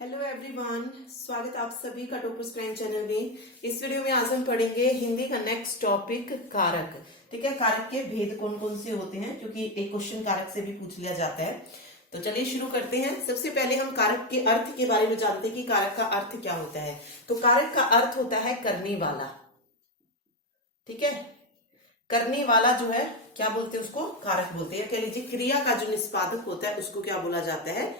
Hello everyone, स्वागत है आप सभी का टॉपर्स क्राइम चैनल में। इस वीडियो में आज हम पढ़ेंगे हिंदी का नेक्स्ट टॉपिक कारक। ठीक है, कारक के भेद कौन कौन से होते हैं, क्योंकि एक क्वेश्चन कारक से भी पूछ लिया जाता है। तो चलिए शुरू करते हैं। सबसे पहले हम कारक के अर्थ के बारे में जानते हैं कि कारक का अर्थ क्या होता है। तो कारक का अर्थ होता है करने वाला। ठीक है, करने वाला जो है क्या बोलते हैं, उसको कारक बोलते हैं। कह लीजिए क्रिया का जो निष्पादक होता है उसको क्या बोला जाता है,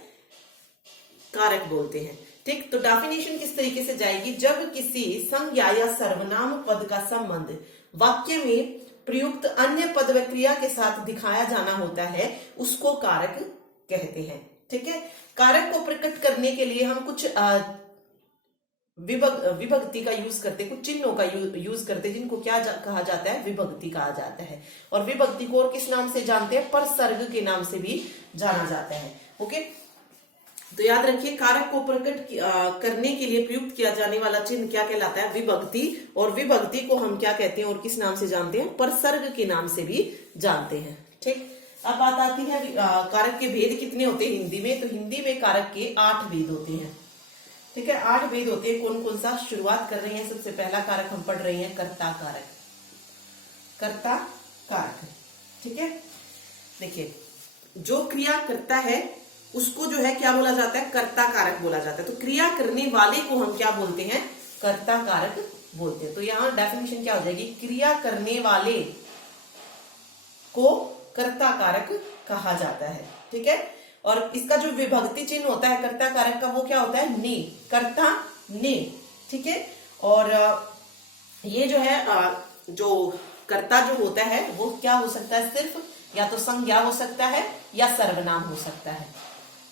कारक बोलते हैं। ठीक, तो डेफिनेशन किस तरीके से जाएगी, जब किसी संज्ञा या सर्वनाम पद का संबंध वाक्य में प्रयुक्त अन्य पद व क्रिया के साथ दिखाया जाना होता है उसको कारक कहते हैं। ठीक है, कारक को प्रकट करने के लिए हम कुछ विभक्ति का यूज करते, कुछ चिन्हों का यूज करते, जिनको क्या कहा जाता है, विभक्ति कहा जाता है। और विभक्ति को और किस नाम से जानते हैं, परसर्ग के नाम से भी जाना जाता है। ओके, तो याद रखिए कारक को प्रकट करने के लिए प्रयुक्त किया जाने वाला चिन्ह क्या कहलाता है, विभक्ति। और विभक्ति को हम क्या कहते हैं और किस नाम से जानते हैं, परसर्ग के नाम से भी जानते हैं। ठीक, अब बात आती है कारक के भेद कितने होते हैं हिंदी में। तो हिंदी में कारक के 8 भेद होते हैं। ठीक है, 8 भेद होते हैं। कौन कौन सा, शुरुआत कर रहे हैं। सबसे पहला कारक हम पढ़ रहे हैं कर्ता कारक। कर्ता कारक, ठीक है, देखिए जो क्रिया करता है उसको जो है क्या बोला जाता है, कर्ता कारक बोला जाता है। तो क्रिया करने वाले को हम क्या बोलते हैं, कर्ता कारक बोलते हैं। तो यहां डेफिनेशन क्या हो जाएगी, क्रिया करने वाले को कर्ता कारक कहा जाता है। ठीक है, और इसका जो विभक्ति चिन्ह होता है कर्ता कारक का, वो क्या होता है, ने, कर्ता ने। ठीक है, और ये जो है जो कर्ता जो होता है वो क्या हो सकता है, सिर्फ या तो संज्ञा हो सकता है या सर्वनाम हो सकता है।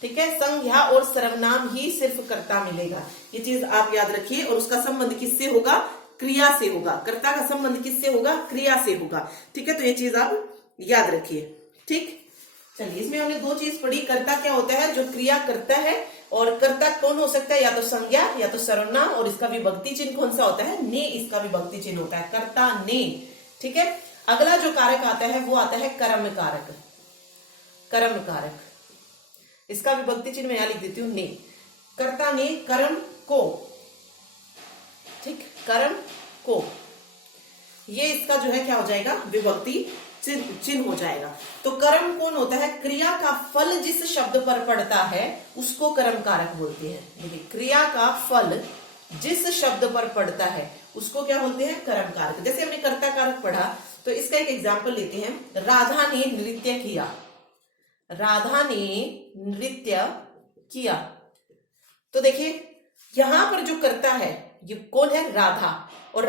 ठीक है, संज्ञा और सर्वनाम ही सिर्फ कर्ता मिलेगा, ये चीज आप याद रखिए। और उसका संबंध किससे होगा, क्रिया से होगा। कर्ता का संबंध किससे होगा, क्रिया से होगा। ठीक है, तो ये चीज आप याद रखिए। ठीक, चलिए इसमें हमने 2 चीज पढ़ी। कर्ता क्या होता है, जो क्रिया करता है, और कर्ता कौन हो सकता है, या तो संज्ञा या तो सर्वनाम। और इसका विभक्ति चिन्ह कौन सा होता है, ने, इसका विभक्ति चिन्ह होता है, कर्ता ने। ठीक है, अगला जो कारक आता है वो आता है कर्म कारक। कर्म कारक, इसका विभक्ति चिन्ह मैं यहां लिख देती हूं, ने। कर्ता ने कर्म को, ठीक, कर्म को, ये इसका जो है क्या हो जाएगा, विभक्ति चिन्ह हो जाएगा। तो कर्म कौन होता है, क्रिया का फल जिस शब्द पर पड़ता है उसको कर्म कारक बोलते हैं। देखिए क्रिया का फल जिस शब्द पर पड़ता है उसको क्या बोलते हैं, कर्म कारक। जैसे हमने कर्ता कारक पढ़ा, तो इसका एक एग्जाम्पल लेते हैं। राधा ने नृत्य किया। राधा ने नृत्य किया। तो देखिए यहां पर जो कर्ता है ये कौन है, राधा। और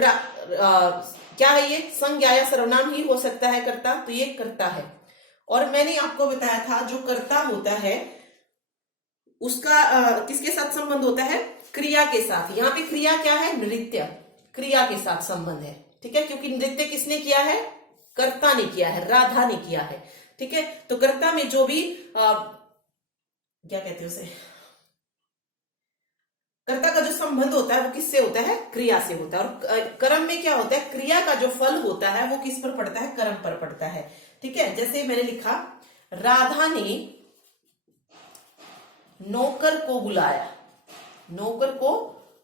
क्या है ये, संज्ञा या सर्वनाम ही हो सकता है कर्ता, तो ये कर्ता है। और मैंने आपको बताया था जो कर्ता होता है उसका किसके साथ संबंध होता है, क्रिया के साथ। यहाँ पे क्रिया क्या है, नृत्य, क्रिया के साथ संबंध है। ठीक है, क्योंकि नृत्य किसने किया है, कर्ता ने किया है, राधा ने किया है। ठीक है, तो कर्ता में जो भी क्या कहते हैं उसे, कर्ता का जो संबंध होता है वो किससे होता है, क्रिया से होता है। और कर्म में क्या होता है, क्रिया का जो फल होता है वो किस पर पड़ता है, कर्म पर पड़ता है। ठीक है, जैसे मैंने लिखा, राधा ने नौकर को बुलाया। नौकर को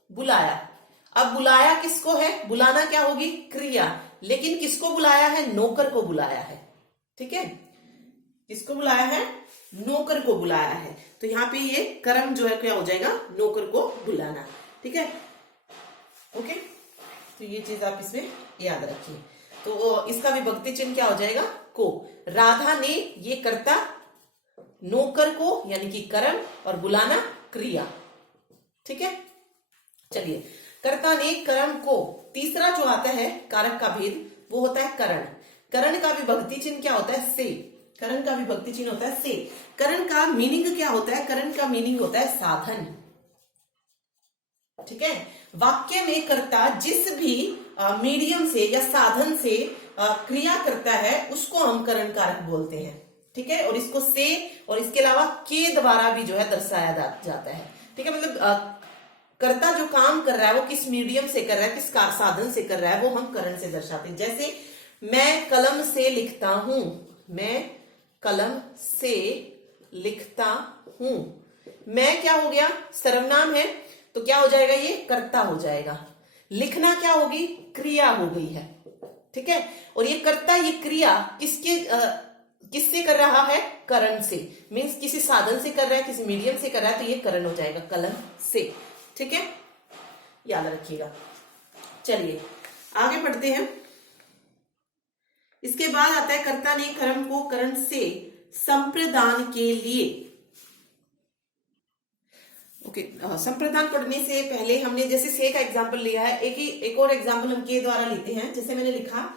बुलाया। अब बुलाया किसको है, बुलाना क्या होगी, क्रिया, लेकिन किसको बुलाया है, नौकर को बुलाया है। ठीक है, किसको बुलाया है, नौकर को बुलाया है। तो यहाँ पे ये कर्म जो है क्या हो जाएगा, नौकर को बुलाना। ठीक है, ओके, तो ये चीज आप इसमें याद रखिए। तो इसका विभक्ति चिन्ह क्या हो जाएगा, को। राधा ने, ये कर्ता, नौकर को यानी कि कर्म, और बुलाना क्रिया। ठीक है, चलिए कर्ता ने कर्म को। तीसरा जो आता है कारक का भेद वो होता है करण। करण का विभक्ति चिन्ह क्या होता है, से। करण का विभक्ति चिन्ह होता है से। करण का मीनिंग क्या होता है, करण का मीनिंग होता है साधन। ठीक है, वाक्य में कर्ता जिस भी मीडियम से या साधन से क्रिया करता है उसको हम करण कारक बोलते हैं। ठीक है, और इसको से और इसके अलावा के द्वारा भी जो है दर्शाया जाता है। ठीक है, मतलब कर्ता जो काम कर रहा है वो किस मीडियम से कर रहा है, किस साधन से कर रहा है, वो हम करण से दर्शाते हैं। जैसे मैं कलम से लिखता हूं, मैं कलम से लिखता हूं, मैं क्या हो गया, सर्वनाम है, तो क्या हो जाएगा, ये कर्ता हो जाएगा। लिखना क्या होगी, क्रिया हो गई है। ठीक है, और ये कर्ता, ये क्रिया किससे कर रहा है, करण से, मीन्स किसी साधन से कर रहा है, किसी मीडियम से कर रहा है, तो ये करण हो जाएगा, कलम से। ठीक है, याद रखिएगा। चलिए आगे बढ़ते हैं। इसके बाद आता है कर्ता ने कर्म को करण से संप्रदान के लिए। ओके, संप्रदान पढ़ने से पहले हमने जैसे से का एग्जाम्पल लिया है, एक और एग्जाम्पल हम के द्वारा लेते हैं। जैसे मैंने लिखा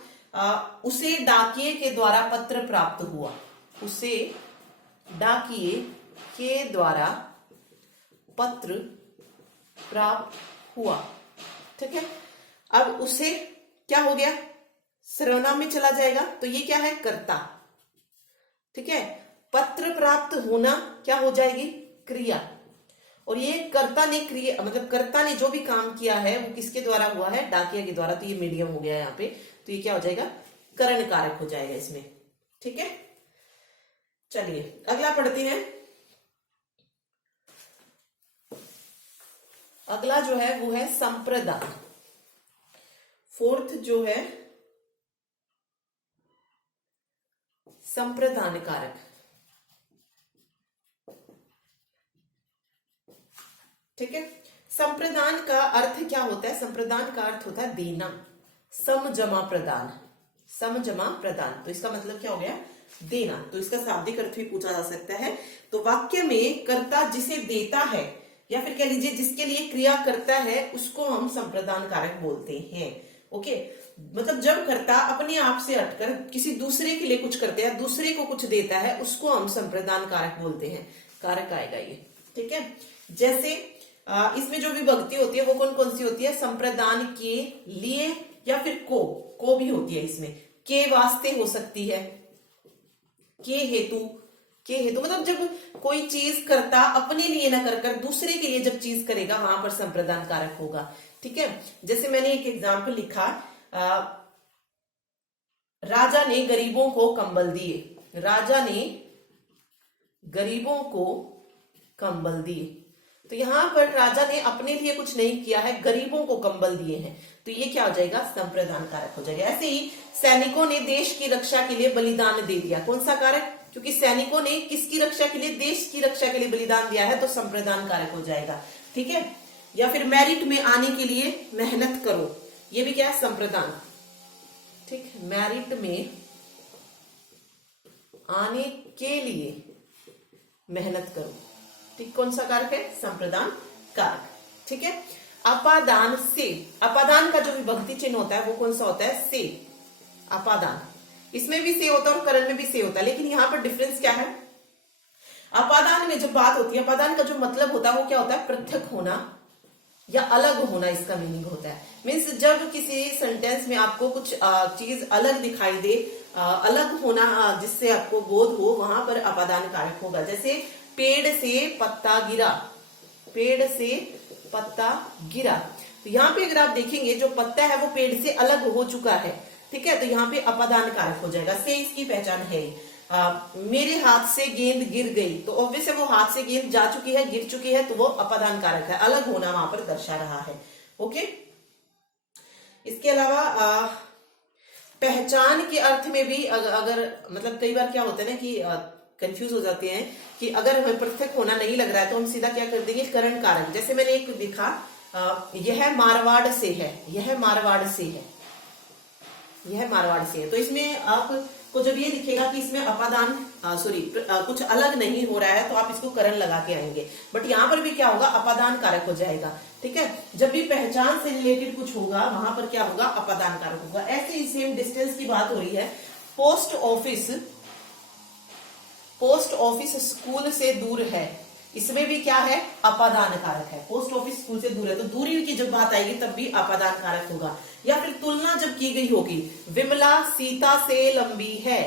उसे डाकिये के द्वारा पत्र प्राप्त हुआ, उसे डाकिये के द्वारा पत्र प्राप्त हुआ। ठीक है, अब उसे क्या हो गया, सर्वनाम में चला जाएगा, तो ये क्या है, कर्ता। ठीक है, पत्र प्राप्त होना क्या हो जाएगी, क्रिया। और ये कर्ता ने क्रिया, मतलब कर्ता ने जो भी काम किया है वो किसके द्वारा हुआ है, डाकिया के द्वारा, तो ये मीडियम हो गया यहाँ पे, तो ये क्या हो जाएगा, करण कारक हो जाएगा इसमें। ठीक है, चलिए अगला पढ़ते हैं। अगला जो है वो है संप्रदान। फोर्थ जो है संप्रदान कारक। ठीक है, संप्रदान का अर्थ क्या होता है, संप्रदान का अर्थ होता है देना, सम जमा प्रदान, सम जमा प्रदान, तो इसका मतलब क्या हो गया, देना। तो इसका शाब्दिक अर्थ भी पूछा जा सकता है। तो वाक्य में कर्ता जिसे देता है, या फिर कह लीजिए जिसके लिए क्रिया करता है, उसको हम संप्रदान कारक बोलते हैं। ओके, मतलब जब कर्ता अपने आप से हटकर किसी दूसरे के लिए कुछ करते हैं, दूसरे को कुछ देता है, उसको हम संप्रदान कारक बोलते हैं। कारक आएगा ये। ठीक है, जैसे इसमें जो विभक्ति होती है वो कौन कौन सी होती है, संप्रदान के लिए, या फिर को भी होती है इसमें, के वास्ते हो सकती है, के हेतु, के हेतु, मतलब जब कोई चीज करता अपने लिए ना कर दूसरे के लिए जब चीज करेगा, वहां पर संप्रदान कारक होगा। ठीक है, जैसे मैंने एक एग्जाम्पल लिखा, राजा ने गरीबों को कंबल दिए, राजा ने गरीबों को कंबल दिए, तो यहां पर राजा ने अपने लिए कुछ नहीं किया है, गरीबों को कंबल दिए हैं, तो ये क्या हो जाएगा, संप्रदान कारक हो जाएगा। ऐसे ही सैनिकों ने देश की रक्षा के लिए बलिदान दे दिया, कौन सा कारक, क्योंकि सैनिकों ने किसकी रक्षा के लिए, देश की रक्षा के लिए बलिदान दिया है, तो संप्रदान कारक हो जाएगा। ठीक है, या फिर मेरिट में आने के लिए मेहनत करो, ये भी क्या है, संप्रदान। ठीक, मेरिट में आने के लिए मेहनत करो, ठीक, कौन सा कारक है, संप्रदान कारक। ठीक है, अपादान से, अपादान का जो विभक्ति चिन्ह होता है वो कौन सा होता है, से, अपादान, इसमें भी से होता है और करण में भी से होता है, लेकिन यहां पर डिफरेंस क्या है, अपादान में जब बात होती है, अपादान का जो मतलब होता है वो क्या होता है, पृथक होना या अलग होना, इसका मीनिंग होता है। मीन्स जब किसी सेंटेंस में आपको कुछ चीज अलग दिखाई दे, अलग होना जिससे आपको बोध हो, वहां पर अपादान कारक होगा। जैसे पेड़ से पत्ता गिरा, पेड़ से पत्ता गिरा, तो यहाँ पे अगर आप देखेंगे जो पत्ता है वो पेड़ से अलग हो चुका है। ठीक है, तो यहाँ पे अपादान कारक हो जाएगा, से इसकी पहचान है। मेरे हाथ से गेंद गिर गई, तो ऑब्वियस है वो हाथ से गेंद जा चुकी है, गिर चुकी है, तो वो अपादान कारक है, अलग होना वहां पर दर्शा रहा है। ओके, इसके अलावा पहचान के अर्थ में भी अगर मतलब कई बार क्या होता है ना कि कंफ्यूज हो जाते हैं कि अगर हमें पृथक होना नहीं लग रहा है तो हम सीधा क्या कर देंगे, करण कारक। जैसे मैंने एक लिखा, यह मारवाड़ से है, यह मारवाड़ से है, यह मारवाड़ से है, तो इसमें आपको जब ये दिखेगा कि इसमें अपादान कुछ अलग नहीं हो रहा है, तो आप इसको करण लगा के आएंगे, बट यहाँ पर भी क्या होगा, अपादान कारक हो जाएगा। ठीक है, जब भी पहचान से रिलेटेड कुछ होगा वहां पर क्या होगा, अपादान कारक होगा। ऐसे ही सेम डिस्टेंस की बात हो रही है, post office, post office school से दूर है, इसमें भी क्या है, अपादान कारक है। पोस्ट ऑफिस स्कूल से दूर है, तो दूरी की जब बात आएगी तब भी अपादान कारक होगा। या फिर तुलना जब की गई होगी, विमला सीता से लंबी है,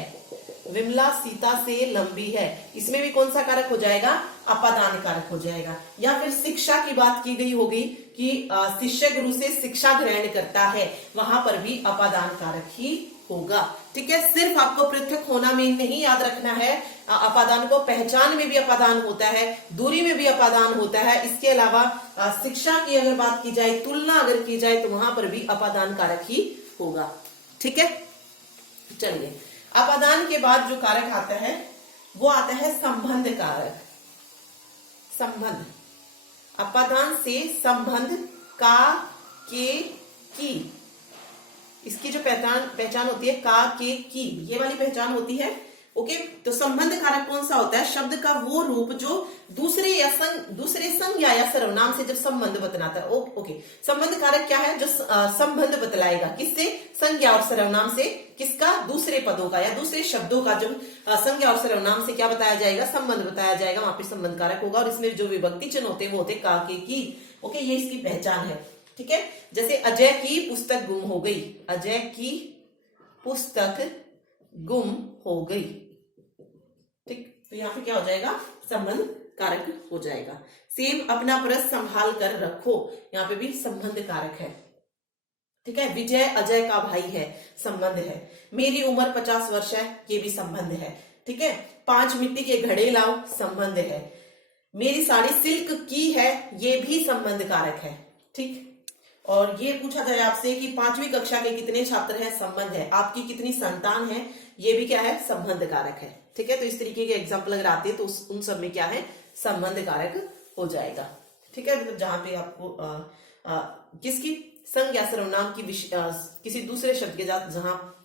विमला सीता से लंबी है, इसमें भी कौन सा कारक हो जाएगा, अपादान कारक हो जाएगा। या फिर शिक्षा की बात की गई होगी कि शिष्य गुरु से शिक्षा ग्रहण करता है, वहां पर भी अपादान कारक ही होगा। ठीक है, सिर्फ आपको पृथक होना में नहीं याद रखना है, अपादान को पहचान में भी अपादान होता है, दूरी में भी अपादान होता है। इसके अलावा शिक्षा की अगर बात की जाए, तुलना अगर की जाए, तो वहां पर भी अपादान कारक ही होगा। ठीक है, चलिए अपादान के बाद जो कारक आता है वो आता है संबंध कारक। संबंध, अपादान से संबंध, का, के, की, इसकी जो पहचान होती है, का, के, की, ये वाली पहचान होती है। ओके, तो संबंध कारक कौन सा होता है? शब्द का वो रूप जो दूसरे संज्ञा या सर्वनाम से जब संबंध बतलाता है। ओके, संबंध कारक क्या है? जो संबंध बतलाएगा, किससे? संज्ञा और सर्वनाम से। किसका? दूसरे पदों का या दूसरे शब्दों का जब संज्ञा और सर्वनाम से क्या बताया जाएगा? संबंध बताया जाएगा, वहां पे संबंध कारक होगा। और इसमें जो विभक्ति चिन्ह होते हैं वो होते हैं का, के, की। ओके, ये इसकी पहचान है। ठीक है, जैसे अजय की पुस्तक गुम हो गई, अजय की पुस्तक गुम हो गई। ठीक, तो यहां पे क्या हो जाएगा? संबंध कारक हो जाएगा। सेम, अपना परस संभाल कर रखो, यहां पे भी संबंध कारक है। ठीक है, विजय अजय का भाई है, संबंध है। मेरी उम्र 50 वर्ष है, ये भी संबंध है। ठीक है, 5 मिट्टी के घड़े लाओ, संबंध है। मेरी साड़ी सिल्क की है, ये भी संबंध कारक है। ठीक, और ये पूछा जाए आपसे कि 5वीं कक्षा के कितने छात्र हैं, संबंध है। आपकी कितनी संतान है, ये भी क्या है? संबंध कारक है। ठीक है, तो इस तरीके के एग्जाम्पल अगर आते हैं तो उन सब में क्या है? संबंध कारक हो जाएगा। ठीक है, मतलब जहां पे आपको किसकी संज्ञा सर्वनाम की किसी दूसरे शब्द के साथ,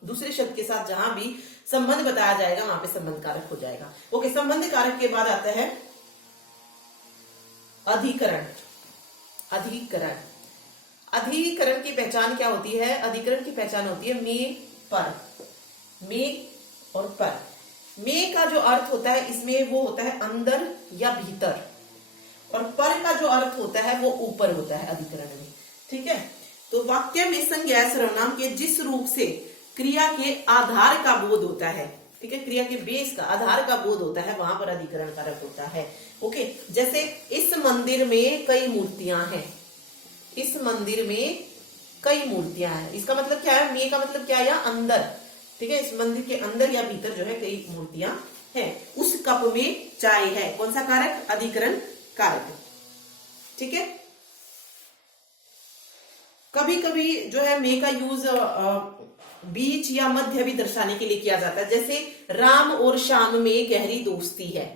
दूसरे शब्द के साथ जहां भी संबंध बताया जाएगा वहां पे संबंध कारक हो जाएगा। ओके, संबंध कारक के बाद आता है अधिकरण। अधिकरण, अधिकरण की पहचान क्या होती है? अधिकरण की पहचान होती है में, पर। में और पर। में का जो अर्थ होता है इसमें वो होता है अंदर या भीतर, और पर का जो अर्थ होता है वो ऊपर होता है अधिकरण में। ठीक है, तो वाक्य में संज्ञा सर्वनाम के जिस रूप से क्रिया के आधार का बोध होता है, ठीक है, क्रिया के बेस का, आधार का बोध होता है, वहां पर अधिकरण कारक होता है। ओके, जैसे इस मंदिर में कई मूर्तियां हैं, इस मंदिर में कई मूर्तियां हैं। इसका मतलब क्या है? में का मतलब क्या है? या अंदर। ठीक है, इस मंदिर के अंदर या भीतर जो है कई मूर्तियां हैं। उस कप में चाय है, कौन सा कारक? अधिकरण कारक। ठीक है, कभी कभी जो है में का यूज बीच या मध्य भी दर्शाने के लिए किया जाता है। जैसे राम और श्याम में गहरी दोस्ती है,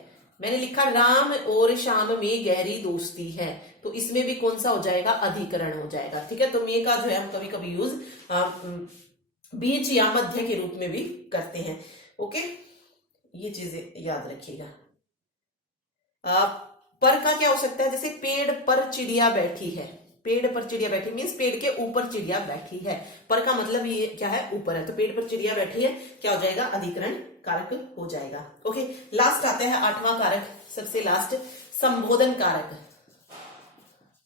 मैंने लिखा राम और श्याम में गहरी दोस्ती है, तो इसमें भी कौन सा हो जाएगा? अधिकरण हो जाएगा। ठीक है, तो में का जो है हम कभी कभी यूज बीच या मध्य के रूप में भी करते हैं। ओके, ये चीजें याद रखिएगा। पर का क्या हो सकता है? जैसे पेड़ पर चिड़िया बैठी है, पेड़ पर चिड़िया बैठी मीन्स पेड़ के ऊपर चिड़िया बैठी है। पर का मतलब ये क्या है? ऊपर है, तो पेड़ पर चिड़िया बैठी है, क्या हो जाएगा? अधिकरण कारक हो जाएगा। ओके, लास्ट आता है 8वां कारक, सबसे लास्ट, संबोधन कारक।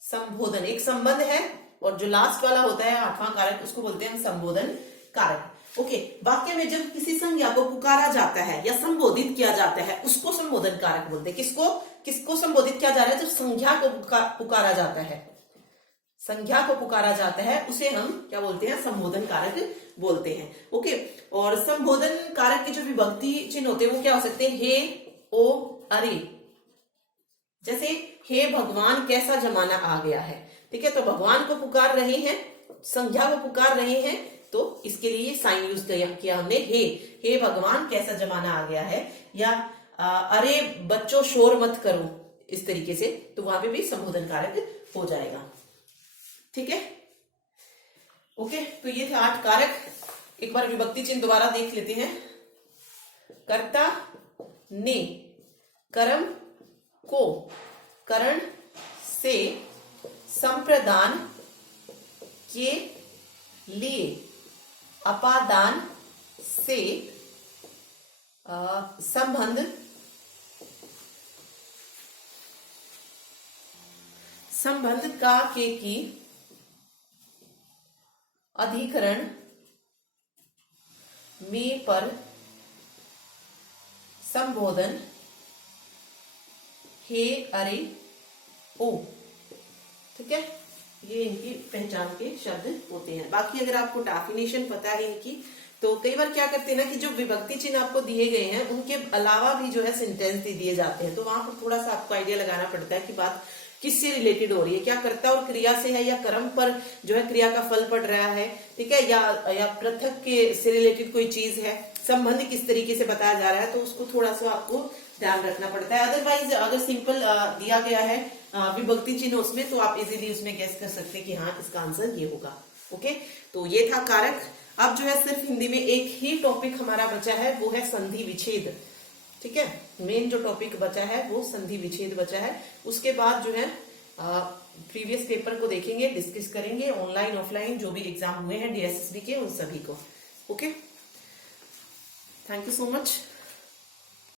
संबोधन एक संबंध है, और जो लास्ट वाला होता है 8वां कारक, उसको बोलते हैं संबोधन कारक। ओके, वाक्य में जब किसी संज्ञा को पुकारा जाता है या संबोधित किया जाता है, उसको संबोधन कारक बोलते हैं। किसको संबोधित किया जा रहा है? जब संज्ञा को पुकारा जाता है, संज्ञा को पुकारा जाता है, उसे हम क्या बोलते हैं? संबोधन कारक बोलते हैं। ओके, और संबोधन कारक के जो विभक्ति चिन्ह होते हैं वो क्या हो सकते हैं? हे, ओ, अरे। जैसे हे भगवान कैसा जमाना आ गया है। ठीक है, तो भगवान को पुकार रहे हैं, संज्ञा को पुकार रहे हैं, तो इसके लिए साइन यूज किया हमने, हे भगवान कैसा जमाना आ गया है, या अरे बच्चों शोर मत करो, इस तरीके से, तो वहां पे भी संबोधन कारक हो जाएगा। ठीक है, ओके, तो ये थे 8 कारक। एक बार विभक्ति चिन्ह दोबारा देख लेते हैं। कर्ता ने, कर्म को, करण से, संप्रदान के लिए, अपादान से, संबंध, संबंध का, के, की, अधिकरण, में, पर, संबोधन, हे, अरे, ओ। ठीक है, ये इनकी पहचान के शब्द होते हैं। बाकी अगर आपको डेफिनेशन पता है इनकी, तो कई बार क्या करते हैं ना कि जो विभक्ति चिन्ह आपको दिए गए हैं उनके अलावा भी जो है सेंटेंस दिए जाते हैं, तो वहां पर थोड़ा सा आपको आइडिया लगाना पड़ता है कि बात किससे रिलेटेड हो रही है, क्या कर्ता और क्रिया से है या कर्म पर जो है क्रिया का फल पड़ रहा है, ठीक है, या पृथक के से रिलेटेड कोई चीज है, संबंध किस तरीके से बताया जा रहा है, तो उसको थोड़ा सा आपको ध्यान रखना पड़ता है। अदरवाइज अगर सिंपल दिया गया है विभक्ति चिन्ह उसमें, तो आप इजीली उसमें गेस कर सकते हैं कि हाँ इसका आंसर ये होगा। ओके, तो ये था कारक। अब जो है सिर्फ हिंदी में एक ही टॉपिक हमारा बचा है, वो है संधि विच्छेद। ठीक है, मेन जो टॉपिक बचा है वो संधि विच्छेद बचा है। उसके बाद जो है प्रीवियस पेपर को देखेंगे, डिस्कस करेंगे, ऑनलाइन ऑफलाइन जो भी एग्जाम हुए हैं DSSB के उन सभी को। Okay, thank you so much.